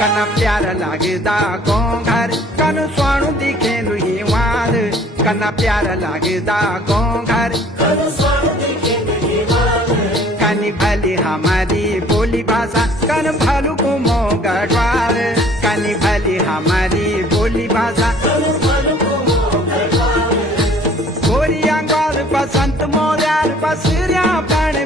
कना प्यार लागदा गोंघर कन स्वाणु दिखे लुहीवार कना प्यार लागदा गोंघर कनी भली हमारी बोली भाषा कन भालू को मोगढ़वार कनी भली हमारी बोली भाषा गोरिया गाल बसंत मोरियार बसरिया पण